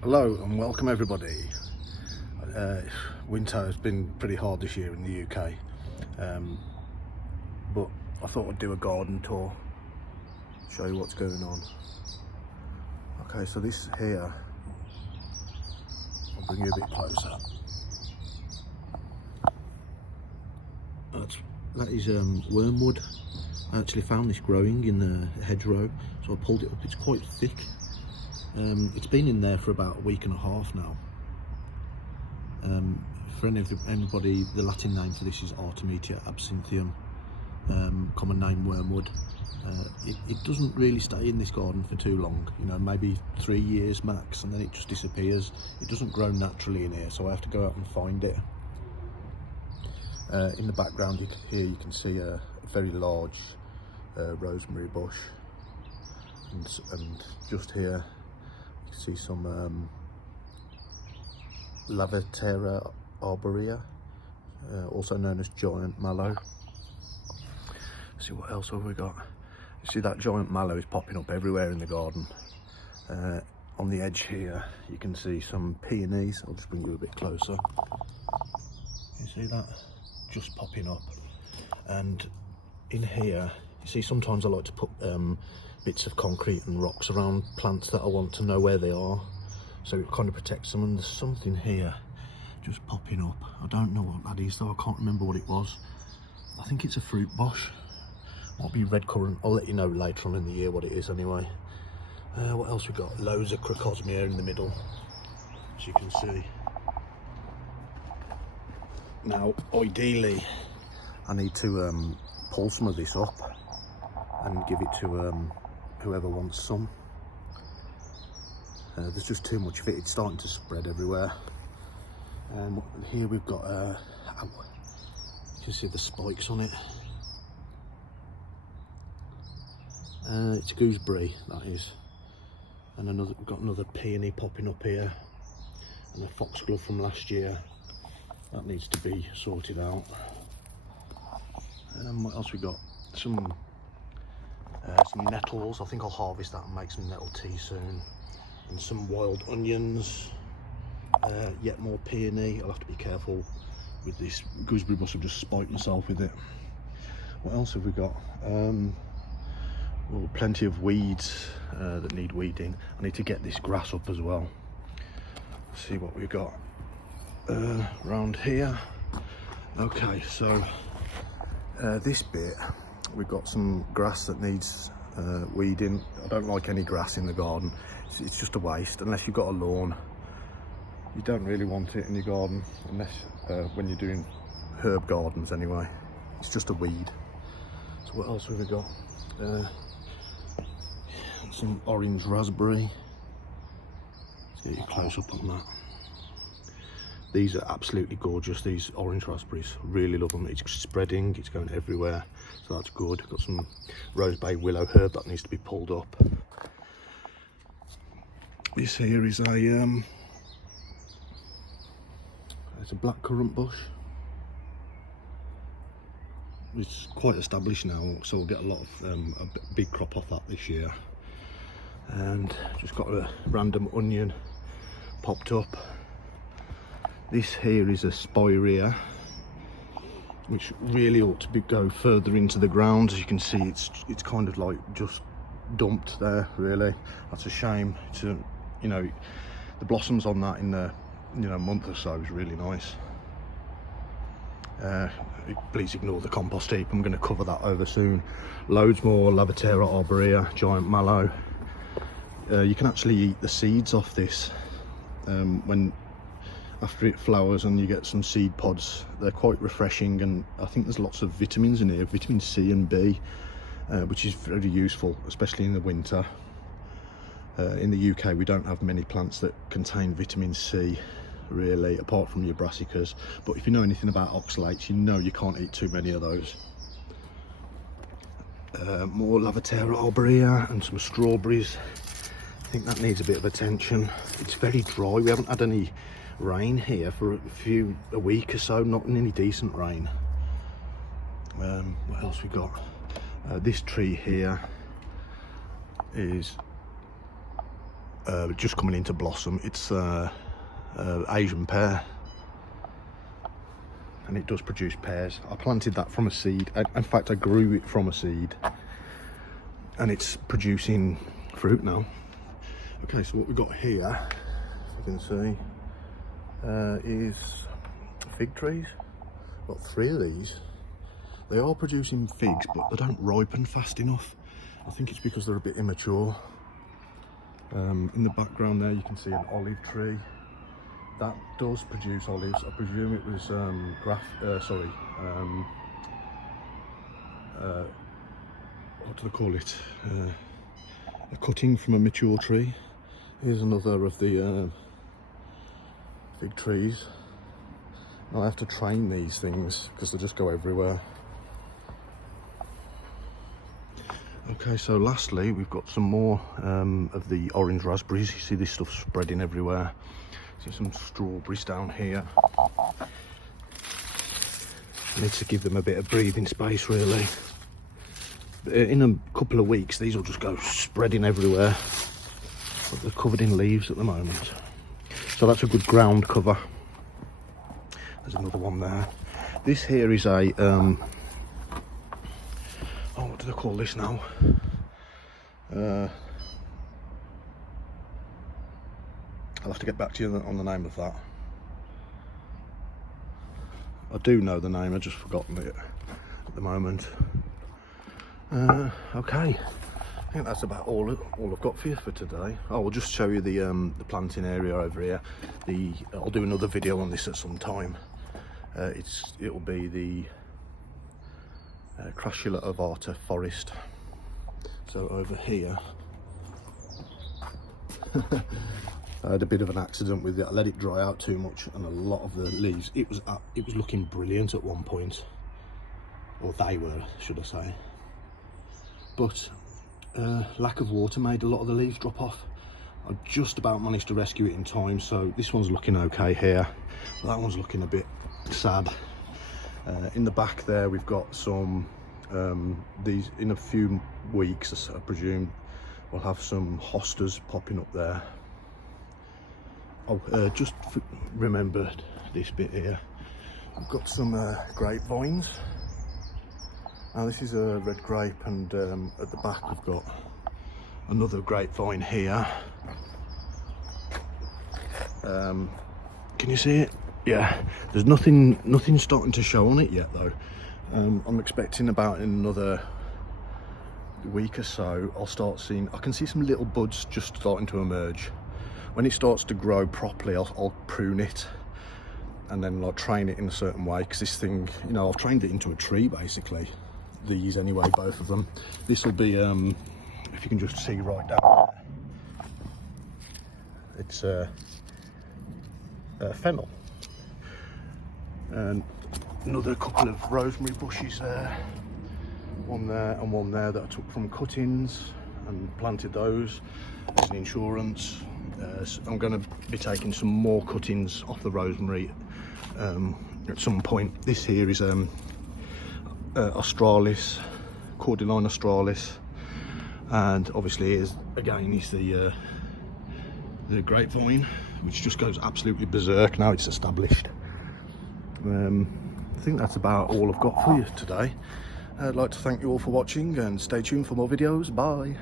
Hello and welcome everybody. Winter has been pretty hard this year in the UK, but I thought I'd do a garden tour, show you what's going on. Okay, so this here, I'll bring you a bit closer. That is wormwood. I actually found this growing in the hedgerow, so I pulled it up. It's quite thick. It's been in there for about a week and a half now. For anybody, the Latin name for this is Artemisia absinthium, common name wormwood. It doesn't really stay in this garden for too long, you know, maybe 3 years max, and then it just disappears. It doesn't grow naturally in here, so I have to go out and find it. In the background here you can see a very large rosemary bush, and just here you can see some Lavatera arborea, also known as giant mallow. Let's see what else have we got. You see that giant mallow is popping up everywhere in the garden. On the edge here you can see some peonies. I'll just bring you a bit closer. You see that just popping up, and in here you see sometimes I like to put bits of concrete and rocks around plants that I want to know where they are, so it kind of protects them. And there's something here just popping up. I don't know what that is though. I can't remember what it was. I think it's a fruit bush, might be red currant. I'll let you know later on in the year what it is anyway. What else we got? Loads of crocosmia in the middle, as you can see. Now ideally I need to pull some of this up and give it to whoever wants some. There's just too much of it. It's starting to spread everywhere. Here we've got you can see the spikes on it. It's a gooseberry, that is. And we've got another peony popping up here, and a foxglove from last year. That needs to be sorted out. What else we got? Some nettles. I think I'll harvest that and make some nettle tea soon. And some wild onions. Yet more peony. I'll have to be careful with this gooseberry bush. I've just spiked myself with it. What else have we got? Well, plenty of weeds that need weeding. I need to get this grass up as well. Let's see what we've got around here. Okay, so this bit we've got some grass that needs weeding. I don't like any grass in the garden. It's just a waste unless you've got a lawn. You don't really want it in your garden unless when you're doing herb gardens anyway. It's just a weed. So what else have we got? Some orange raspberry. Let's get you close up on that. These are absolutely gorgeous, these orange raspberries. Really love them. It's spreading, it's going everywhere, so that's good. Got some rose bay willow herb that needs to be pulled up. This here is it's a black currant bush. It's quite established now, so we'll get a lot of a big crop off that this year. And just got a random onion popped up. This here is a spirea, which really ought to go further into the ground. As you can see, it's kind of like just dumped there. Really, that's a shame. It's you know, the blossoms on that in the month or so is really nice. Please ignore the compost heap. I'm going to cover that over soon. Loads more Lavatera arborea, giant mallow. You can actually eat the seeds off this after it flowers, and you get some seed pods. They're quite refreshing, and I think there's lots of vitamins in here, vitamin C and B, which is very useful, especially in the winter. In the UK we don't have many plants that contain vitamin C really, apart from your brassicas, but if you know anything about oxalates, you know you can't eat too many of those. More Lavatera arborea and some strawberries. I think that needs a bit of attention. It's very dry. We haven't had any rain here for a week or so, not any decent rain. What else we got? This tree here is just coming into blossom. It's Asian pear, and it does produce pears. I planted that from a seed. In fact, I grew it from a seed, and it's producing fruit now. Okay, so what we've got here, you can see, is fig trees. Got 3 of these. They are producing figs, but they don't ripen fast enough. I think it's because they're a bit immature. In the background there, you can see an olive tree. That does produce olives. I presume it was what do they call it? A cutting from a mature tree. Here's another of the fig trees. Now I have to train these things because they just go everywhere. Okay, so lastly we've got some more of the orange raspberries. You see this stuff spreading everywhere. See some strawberries down here. I need to give them a bit of breathing space really. In a couple of weeks these will just go spreading everywhere, but they're covered in leaves at the moment, so that's a good ground cover. There's another one there. This here is a what do they call this now? I'll have to get back to you on the name of that. I do know the name, I've just forgotten it at the moment. Okay, I think that's about all I've got for you for today. Oh, we'll just show you the planting area over here. I'll do another video on this at some time. It'll be the Crassula ovata forest. So over here, I had a bit of an accident with it. I let it dry out too much, and a lot of the leaves. It was looking brilliant at one point, or they were, should I say. But lack of water made a lot of the leaves drop off. I just about managed to rescue it in time, so this one's looking okay here. That one's looking a bit sad. In the back there we've got some these. In a few weeks I presume we'll have some hostas popping up there. Oh, just remembered this bit here. We've got some grapevines. Now this is a red grape, and at the back we've got another grapevine here. Can you see it? Yeah, there's nothing starting to show on it yet though. I'm expecting about in another week or so I'll start seeing, I can see some little buds just starting to emerge. When it starts to grow properly, I'll prune it and then like train it in a certain way, because this thing, you know, I've trained it into a tree basically. These anyway, both of them. This will be if you can just see right down there, it's fennel, and another couple of rosemary bushes there, one there and one there that I took from cuttings and planted those as an insurance. So I'm going to be taking some more cuttings off the rosemary at some point. This here is Australis, Cordyline Australis, and obviously here's again is the grapevine, which just goes absolutely berserk now it's established. I think that's about all I've got for you today. I'd like to thank you all for watching, and stay tuned for more videos. Bye.